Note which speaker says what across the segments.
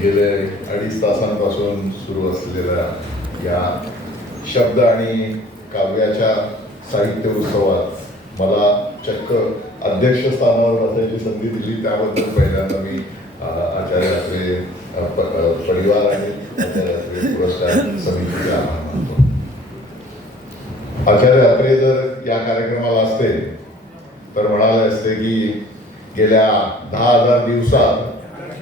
Speaker 1: गेले अडीच तासांपासून सुरू असलेल्या या शब्द आणि काव्याच्या साहित्य उत्सवात मला चक्क अध्यक्षस्थानावर बसायची संधी दिली. त्याबद्दल पहिल्यांदा मी आचार्याचे आचार्य परिवार आणि आचार्य पुरस्कार समितीचे आभार मानतो. आचार्य अत्रे जर या कार्यक्रमाला असते तर म्हणाले असते की गेल्या दहा हजार दिवसात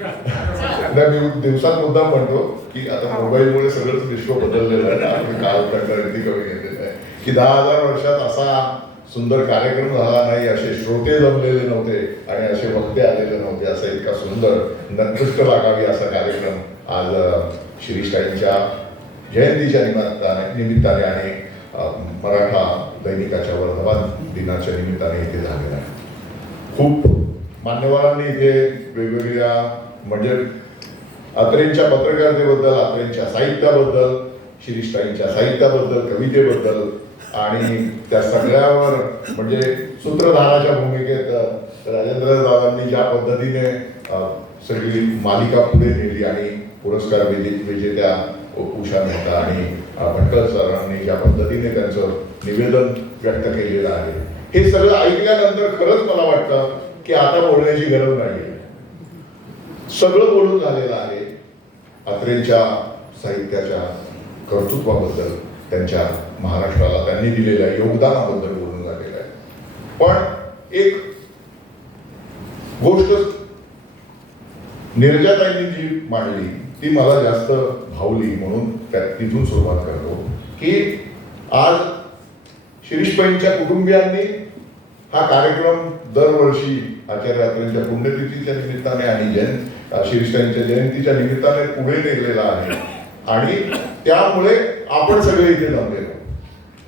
Speaker 1: नाही, मी दिवसात मुद्दा म्हणतो की आता मोबाईलमुळे सगळंच विश्व बदललेलं आहे. आपण कालखंड अगदी कमी घेतलेला आहे. की दहा हजार वर्षात असा सुंदर कार्यक्रम झाला नाही असे श्रोते जमलेले नव्हते आणि असे वक्ते आलेले नव्हते असा इतका सुंदर नकृष्ट लागावी असा कार्यक्रम आज अ, शिरीषताईंच्या जयंतीच्या निमित्ताने निमित्ताने आणि मराठा दैनिकाच्या वर्धमान दिनाच्या निमित्ताने इथे झालेला आहे. खूप मान्यवरांनी इथे वेगवेगळ्या म्हणजे अत्रेंच्या पत्रकारितेबद्दल अत्रेंच्या साहित्याबद्दल शिरीषताईंच्या साहित्याबद्दल कवितेबद्दल आणि त्या सगळ्यावर म्हणजे सूत्रधाराच्या भूमिकेत राजेंद्र दादांनी ज्या पद्धतीने सगळी मालिका पुढे नेली आणि पुरस्कार विजे- विजेत्या उषा मेहता आणि भटकर सरांनी ज्या पद्धतीने त्यांचं निवेदन व्यक्त केलेलं आहे. हे सगळं ऐकल्यानंतर खरंच मला वाटतं की आता बोलण्याची गरज नाही सगळं बोलून झालेलं आहे. अत्रेंच्या साहित्याच्या कर्तृत्वाबद्दल त्यांच्या महाराष्ट्राला त्यांनी दिलेल्या योगदानाबद्दल बोलून झालेलं आहे. पण एक गोष्ट निर्जाताईंनी जी मांडली ती मला जास्त भावली म्हणून त्या तिथून सुरुवात करतो की आज शिरीषबाईंच्या कुटुंबियांनी हा कार्यक्रम दरवर्षी आचार्य अत्रेंच्या पुण्यतिथीच्या निमित्ताने आणि जयंत शिरीषताईंच्या जयंतीच्या निमित्ताने पुढे नेलेला आहे. आणि त्यामुळे आपण सगळे इथे जमलेलो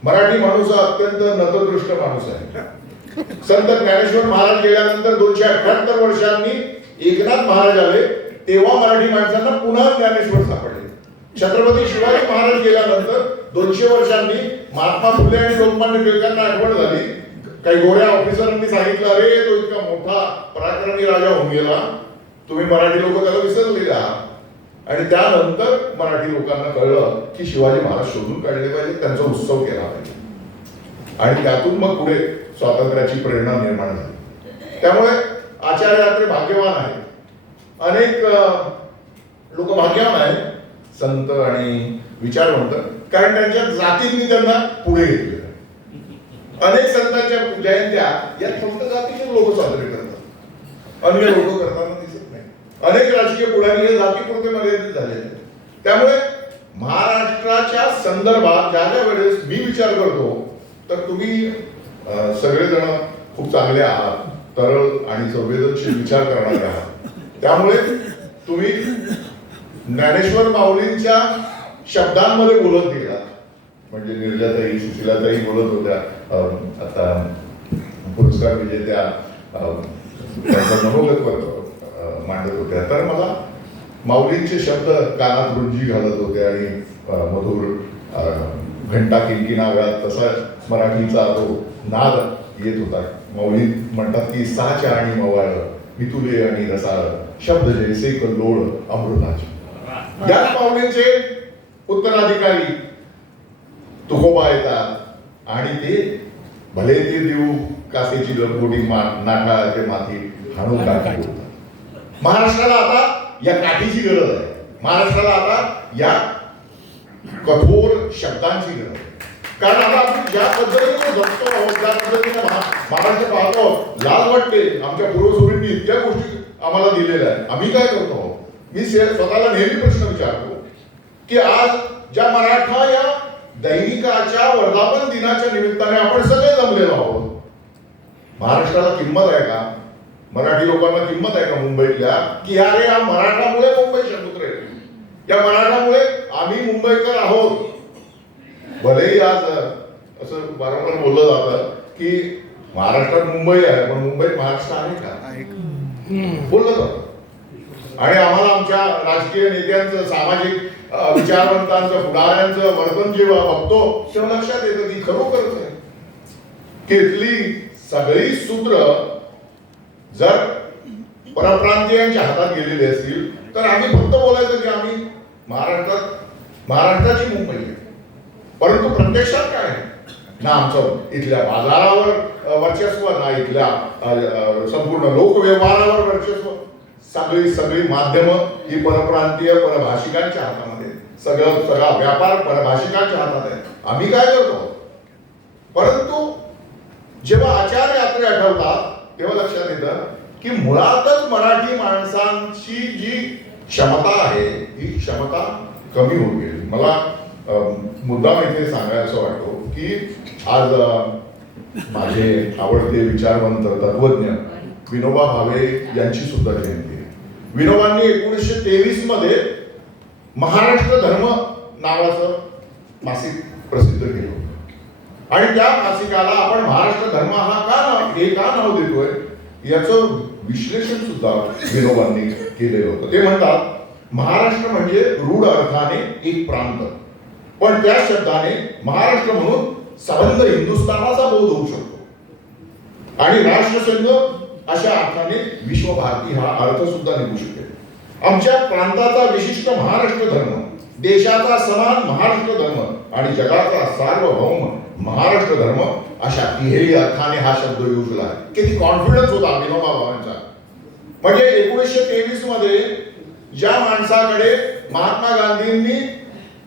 Speaker 1: मराठी माणूस हा अत्यंत नतदृष्ट माणूस आहे. संत ज्ञानेश्वर महाराज गेल्यानंतर दोनशे अठ्याहत्तर वर्षांनी एकनाथ महाराज आले तेव्हा मराठी माणसांना पुन्हा ज्ञानेश्वर सापडले. छत्रपती शिवाजी महाराज गेल्यानंतर दोनशे वर्षांनी महात्मा फुले आणि लोकमान्य टिळकांना आठवण झाली. काही गोऱ्या ऑफिसरांनी सांगितलं अरे तो इतका मोठा पराक्रमी राजा होऊन गेला. तुम्ही मराठी लोक त्याला विसरलेले आहात. आणि त्यानंतर मराठी लोकांना कळलं की शिवाजी महाराज शोधून काढले पाहिजे त्यांचा उत्सव केला पाहिजे. आणि त्यातून मग पुढे स्वातंत्र्याची प्रेरणा निर्माण झाली. त्यामुळे आचार्य यात्रे भाग्यवान आहेत. अनेक लोक भाग्यवान आहेत. संत आणि विचारवंत कारण त्यांच्या जातींनी त्यांना पुढे घेतलेलं अनेक संतांच्या जयंत्या या फक्त जातीचे लोक साजरे करतात. अन्य लोक करताना अनेक राजकीय पुढारी हे जातीपुरते मर्यादित झालेले त्यामुळे महाराष्ट्राच्या संदर्भात ज्या ज्या वेळेस मी विचार करतो तर तुम्ही सगळेजण खूप चांगले आहात तरळ आणि संवेदनशील विचार करणारे आहात. त्यामुळे तुम्ही ज्ञानेश्वर माऊलींच्या शब्दांमध्ये बोलत गेला म्हणजे निर्जाताई सुशिलाताई बोलत होत्या आता पुरस्कार विजेत्या त्यांचा त्यांचं करतो. मांडत होत्या. तर मला माऊलींचे शब्द कानात रुंजी घालत होते आणि मधुर घंटा घंटा नागात तसा मराठीचा तो नाद येत होता. माऊली म्हणतात की साच्या आणि मवाळ मितुले आणि रसाळ शब्द जैसे लोळ अमृताचे. याच माऊलींचे उत्तराधिकारी तुकोबा येतात आणि ते भले ते देऊ कासेची लंगोटी मा नाठाळाचे माती हाणून टाकतो महाराष्ट्राला आता या काठीची गरज आहे. महाराष्ट्राला आता या कठोर शब्दांची गरज आहे. कारण आता आपण ज्या पद्धतीने जगतो आहोत त्या पद्धतीने महाराष्ट्र पाहतो आहोत, वाटते. आमच्या पूर्वसुरींनी इतक्या गोष्टी आम्हाला दिलेल्या आहेत. आम्ही काय करतो आहोत? मी स्वतःला नेहमी प्रश्न विचारतो की आज ज्या मराठा या दैनिकाच्या वर्धापन दिनाच्या निमित्ताने आपण सगळे जमलेलो आहोत महाराष्ट्राला किंमत आहे का? मराठी लोकांना किंमत आहे का मुंबईतल्या? की अरे या मराठामुळे मुंबई आहे. या मराठामुळे आम्ही मुंबईकर आहोत. भलेही आज असं वारंवार बोललं जातं की महाराष्ट्रात मुंबई आहे पण मुंबईत महाराष्ट्र आहे का? बोललं जातं. आणि आम्हाला आमच्या राजकीय नेत्यांचं सामाजिक विचारवंतांचं पुढाऱ्यांचं वर्तन जेव्हा बघतो तेव्हा लक्षात येतं की खरोखरच आहे. की इथली सगळी सूत्र जर परप्रांतीयांच्या हातात गेलेली असतील तर आम्ही फक्त बोलायचं की आम्ही महाराष्ट्रात महाराष्ट्राची मुंबई आहे. परंतु प्रत्यक्षात काय आहे? ना आमचं इथल्या बाजारावर वर्चस्व ना इथल्या संपूर्ण लोकव्यवहारावर वर्चस्व. सगळी सगळी माध्यमं ही परप्रांतीय परभाषिकांच्या हातामध्ये सगळं सगळा व्यापार परभाषिकांच्या हातात आहे. आम्ही काय करतो? परंतु जेव्हा आचार्य यात्रे आठवतात तेव्हा लक्षात येतं की मुळातच मराठी माणसांची जी क्षमता आहे ही क्षमता कमी होऊन गेली. मला मुद्दाम इथे सांगायचं वाटतो की आज माझे आवडते विचारवंत तत्वज्ञ विनोबा भावे यांची सुद्धा जयंती आहे. विनोबांनी एकोणीसशे तेवीसमध्ये महाराष्ट्र धर्म नावाचं मासिक प्रसिद्ध केलं होतं. आणि त्या मासिकाला आपण महाराष्ट्र धर्म हा का नाव हे का नाव देतोय? याचं विश्लेषण सुद्धा विनोबांनी केलेलं होतं. ते म्हणतात महाराष्ट्र म्हणजे रूढ अर्थाने एक प्रांत. पण त्या शब्दाने महाराष्ट्र म्हणून सबंध हिंदुस्थानाचा बोध होऊ शकतो. आणि राष्ट्रसंघ अशा अर्थाने विश्वभारती हा अर्थ सुद्धा निघू शकेल. आमच्या प्रांताचा विशिष्ट महाराष्ट्र धर्म देशाचा समान महाराष्ट्र धर्म आणि जगाचा सार्वभौम महाराष्ट्र धर्म अशा तिहेरी अर्थाने हा शब्द यूज आहे. किती कॉन्फिडन्स होता विनोबा भावांचा म्हणजे एकोणीसशे तेवीसमध्ये ज्या माणसाकडे महात्मा गांधींनी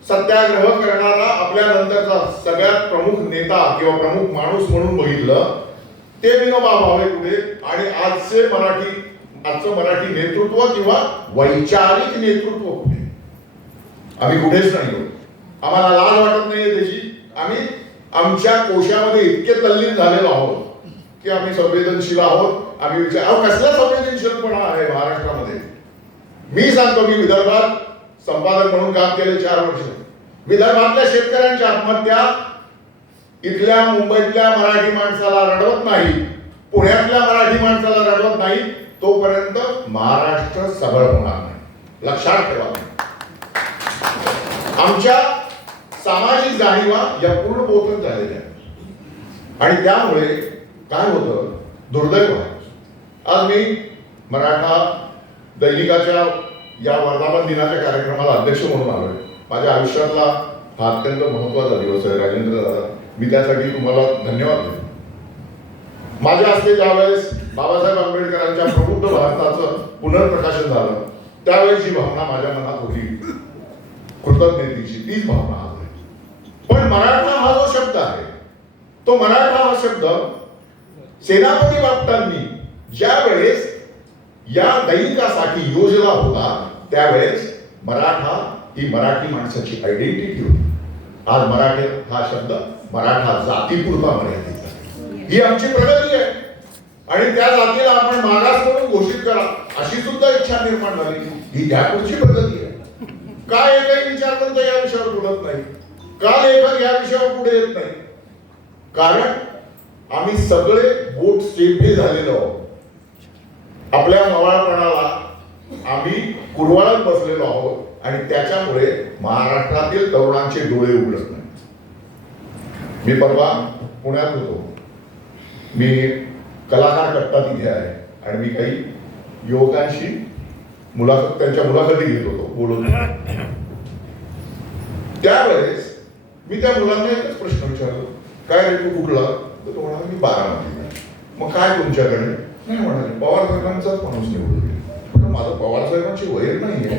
Speaker 1: सत्याग्रह करणारा आपल्या नंतरचा सगळ्यात प्रमुख नेता किंवा प्रमुख माणूस म्हणून बघितलं ते विनोबा भावे पुढे आणि आजचे मराठी आजचं मराठी नेतृत्व किंवा वैचारिक नेतृत्व कुठे? आम्ही कुठेच नाही आम्हाला लाज वाटत नाहीये त्याची. आम्ही आमच्या कोशामध्ये इतके तल्लीन झालेलो आहोत की आम्ही संवेदनशील आहोत. आम्ही विचार अहो कसला संवेदनशीलपणा आहे महाराष्ट्रामध्ये? मी सांगतो मी विदर्भात संपादक म्हणून काम केले चार वर्ष. विदर्भातल्या शेतकऱ्यांच्या आत्महत्या इथल्या मुंबईतल्या मराठी माणसाला रडवत नाही. पुण्यातल्या मराठी माणसाला रडवत नाही. तोपर्यंत महाराष्ट्र सबळ होणार नाही. लक्षात ठेवा. आमच्या सामाजिक जाणीवा या पूर्ण बोथत झालेल्या आणि त्यामुळे काय होतं? दुर्दैव आज मी मराठा दैनिकाच्या या वर्धापन दिनाच्या कार्यक्रमाला अध्यक्ष म्हणून आलोय. माझ्या आयुष्यातला हा अत्यंत महत्त्वाचा दिवस आहे राजेंद्र दादा. मी त्यासाठी तुम्हाला धन्यवाद देतो. माझ्या हस्ते ज्यावेळेस बाबासाहेब आंबेडकरांच्या प्रबुद्ध भारताचं पुनर्प्रकाशन झालं त्यावेळेस जी भावना माझ्या मनात होती कृतज्ञतेची तीच भावना आज पण मराठा हा जो शब्द आहे तो मराठा हा शब्द सेनापती बापटांनी ज्या वेळेस या दैनिकासाठी योजला होता त्यावेळेस मराठा ही मराठी माणसाची आयडेंटिटी होती. आज मराठी हा शब्द मराठा जातीपुरता मर्यादित आहे. ही आमची प्रगती आहे. आणि त्या जातीला आपण मागास म्हणून घोषित करा अशी सुद्धा इच्छा निर्माण झाली. ही त्यापुढची प्रगती आहे. काय एकही विचारवंत या विषयावर बोलत नाही. का लेखक या विषयावर पुढे येत नाही? कारण आम्ही सगळे बोट सेफे झालेलो आहोत. आपल्या मवाळपणाला आम्ही कुरवाळत बसलेलो आहोत आणि त्याच्यामुळे महाराष्ट्रातील तरुणांचे डोळे उघडत नाही मी परवा पुण्यात होतो. मी कलाकार कट्टा तिथे आहे आणि मी काही युवकांशी मुलाखत त्यांच्या मुलाखती घेत होतो बोलून त्यावेळेस मी त्या मुलांना एकच प्रश्न विचारलो काय रे तू कुठला तर तो म्हणाला मी बारामतीला मग काय तुमच्याकडे? नाही म्हणाले. पवार साहेबांचाच माणूस निवडून येईल. माझं पवार साहेबांची वैर नाहीये.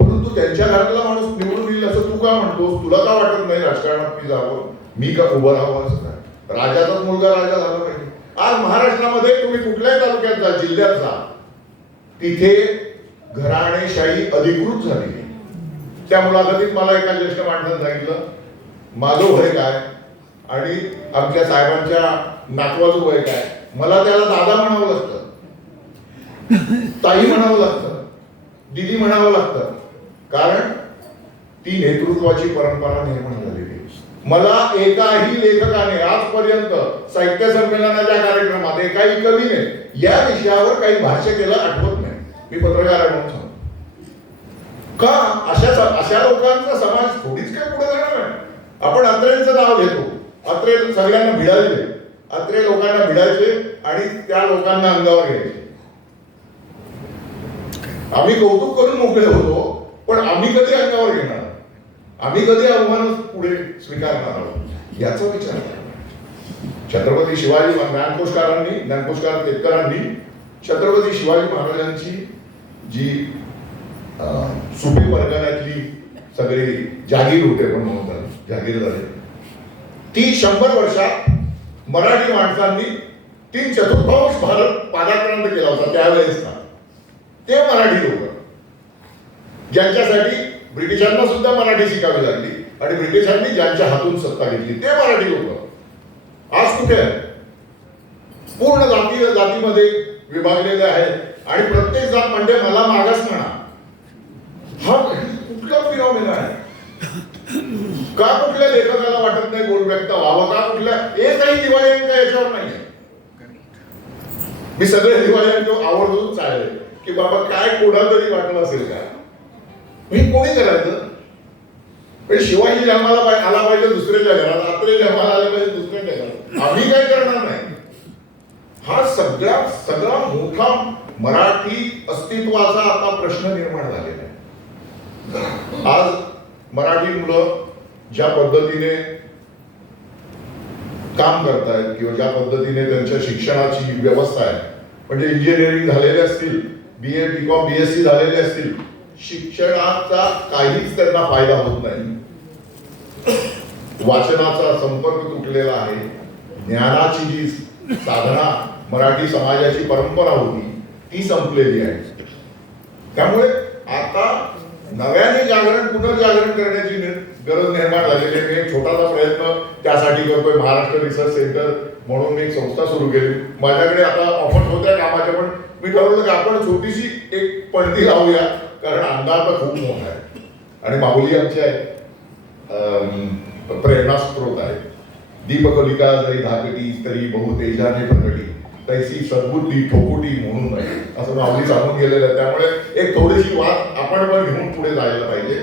Speaker 1: परंतु त्यांच्या घरातला माणूस निवडून येईल असं तू का म्हणतोस? तुला का वाटत नाही राजकारणात मी जावं? मी का उभं राहावं असं काय? राजाचाच मुलगा राजा झाला पाहिजे. आज महाराष्ट्रामध्ये तुम्ही कुठल्याही तालुक्यात जा जिल्ह्यात जा तिथे घराणेशाही अधिकृत झाली. त्या मुलाखतीत मला एका ज्येष्ठ माणसाने सांगितलं माझं वय काय? आणि आमच्या साहेबांच्या नातवाचं वय काय? मला त्याला दादा म्हणावं लागतं. ताई म्हणावं लागतं. दिदी म्हणावं लागतं. कारण ती नेतृत्वाची परंपरा निर्माण झालेली मला एकाही लेखकाने आजपर्यंत साहित्य संमेलनाच्या कार्यक्रमात एकाही कवीने या विषयावर काही भाष्य केलं आठवत नाही. मी पत्रकार आहे म्हणून सांगतो. का? अशा अशा लोकांचा समाज थोडीच काय पुढे जाणार आहे? आपण अत्रेंचं नाव घेतो. अत्रे सगळ्यांना भिडायचे. अत्रे लोकांना भिडायचे आणि त्या लोकांना अंगावर घ्यायचे. आम्ही कौतुक करून मोकळे होतो पण आम्ही कधी अंगावर घेणार? आम्ही कधी आव्हान पुढे स्वीकारणार आहोत? याचा विचार छत्रपती शिवाजी ज्ञानकोशकारांनी ज्ञानकोशकार केतकरांनी छत्रपती शिवाजी महाराजांची जी अं, सुपी वर्गातली सगळी जागीर होते पण म्हणतात. जागीर झाले ती शंभर वर्षात मराठी माणसांनी तीन चतुर्थांश भारत पादाक्रांत केला होता त्यावेळेसचा ते मराठी लोक. ज्यांच्यासाठी ब्रिटिशांना सुद्धा मराठी शिकावी लागली आणि ब्रिटिशांनी ज्यांच्या हातून सत्ता घेतली ते मराठी लोक. आज कुठे आहे? पूर्ण जाती जातीमध्ये विभागलेले आहेत आणि प्रत्येक जात म्हणजे मला मागास म्हणा. हा कुठला फिनॉमिना आहे? का कुठल्या लेखकाला वाटत नाही गोल व्यक्त व्हावं? का कुठल्या? एकही दिवाळी अंक याच्यावर नाही मी सगळे दिवाळी अंक आवडून चालले. की बाबा काय कोणाला तरी वाटलं असेल का? मी कोणी करायचं? पण शिवाजी जन्माला आला पाहिजे दुसऱ्याच्या घरात आत्रे जन्माला आले पाहिजे दुसऱ्याच्या घरात. आम्ही काय करणार नाही? हा सगळ्या सगळा मोठा मराठी अस्तित्वाचा आता प्रश्न निर्माण झालेला आहे. आज मराठी मुलं ज्या पद्धतीने काम करतायत किंवा ज्या पद्धतीने त्यांच्या शिक्षणाची व्यवस्था आहे म्हणजे इंजिनिअरिंग झालेले असतील B A B com B S C झालेले असतील शिक्षणाचा काहीच त्यांना फायदा होत नाही. वाचनाचा संपर्क तुटलेला आहे. ज्ञानाची जी साधना मराठी समाजाची परंपरा होती ती संपलेली आहे. त्यामुळे आता नव्याने जागरण पुनर्जागरण करण्याची गरज निर्माण झालेली आहे. मी एक छोटासा प्रयत्न त्यासाठी करतोय. महाराष्ट्र रिसर्च सेंटर म्हणून मी एक संस्था सुरू केली. माझ्याकडे आता ऑफर्स होत्या कामाच्या पण मी ठरवलं की आपण छोटीशी एक पणती लावूया कारण अंधार तर खूप मोठा आहे. आणि माऊली आमची आहे. अं, प्रेरणास्त्रोत आहे. दीपकलिका जरी धाकटी तरी बहुतेजाने प्रकटी तैसी सद्बुद्धी ठोकुटी म्हणून नाही असं माऊली सांगून गेलेलं आहे. त्यामुळे एक थोडीशी वाद आपण पण घेऊन पुढे जायला पाहिजे.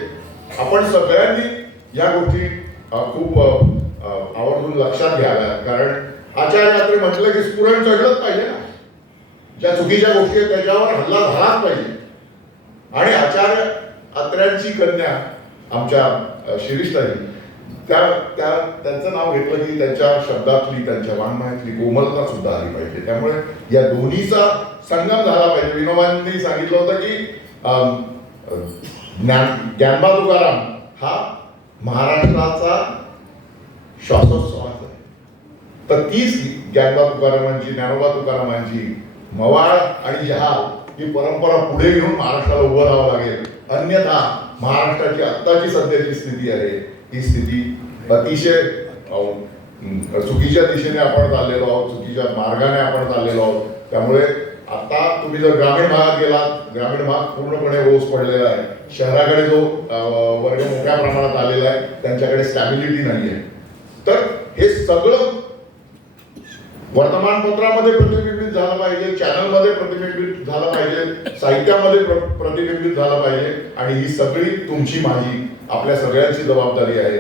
Speaker 1: आपण सगळ्यांनी या गोष्टी खूप आवर्जून लक्षात घ्याव्या कारण आचार्यात्रे म्हटलं की स्फुरण चढलंच पाहिजे ना. ज्या चुकीच्या गोष्टी आहेत त्याच्यावर हल्ला झालाच पाहिजे. आणि आचार्य अत्र्यांची कन्या आमच्या अ, शिरीषताई त्या त्या त्यांचं नाव घेतलं की त्यांच्या शब्दातली त्यांच्या वाङ्मयातली कोमलता सुद्धा आली पाहिजे. त्यामुळे या दोन्हीचा संगम झाला पाहिजे. विनोबांनी सांगितलं होतं की ज्ञान ज्ञानबा तुकाराम हा महाराष्ट्राचा श्वासोच्छ्वास आहे. तर तीच ज्ञानबा तुकारामांची ज्ञानोबा तुकारामांची मवाळ आणि जहाल ही परंपरा पुढे घेऊन महाराष्ट्राला उभं राहावं लागेल. अन्यथा महाराष्ट्राची आत्ताची सध्याची स्थिती आहे. ही स्थिती अतिशय चुकीच्या दिशेने आपण चाललेलो आहोत चुकीच्या मार्गाने आपण चाललेलो आहोत. त्यामुळे आता तुम्ही जर ग्रामीण भागात गेलात ग्रामीण भाग पूर्णपणे ओस पडलेला आहे. शहराकडे जो वर्ग मोठ्या प्रमाणात आलेला आहे त्यांच्याकडे स्टॅबिलिटी नाही आहे तर हे सगळं वर्तमानपत्रामध्ये प्रतिबिंबित झालं पाहिजे चॅनलमध्ये प्रतिबिंबित झालं पाहिजे साहित्यामध्ये प्रतिबिंबित झालं पाहिजे आणि ही सगळी तुमची माझी आपल्या सगळ्यांची जबाबदारी आहे.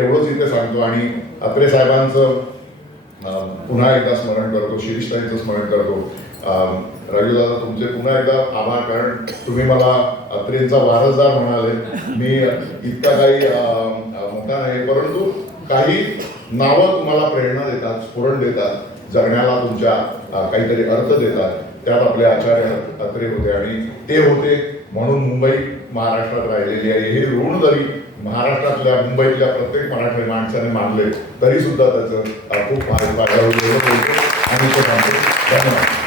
Speaker 1: एवढंच इथे सांगतो आणि अत्रे साहेबांचं पुन्हा एकदा स्मरण करतो शिरीषताईंचं स्मरण करतो. राजूदादा तुमचे पुन्हा एकदा आभार कारण तुम्ही मला अत्रेंचा वारसदार म्हणाले. मी इतका काही म्हणता मोठा नाही परंतु काही नावं तुम्हाला प्रेरणा देतात स्फुरण देतात जगण्याला तुमच्या काहीतरी अर्थ देतात. त्यात आपले आचार्य अत्रे होते आणि ते होते. म्हणून मुंबई महाराष्ट्रात राहिलेली आहे. हे ऋण जरी महाराष्ट्रातल्या मुंबईतल्या प्रत्येक मराठी माणसाने मानले तरी सुद्धा त्याचं खूप फायदा आणि धन्यवाद.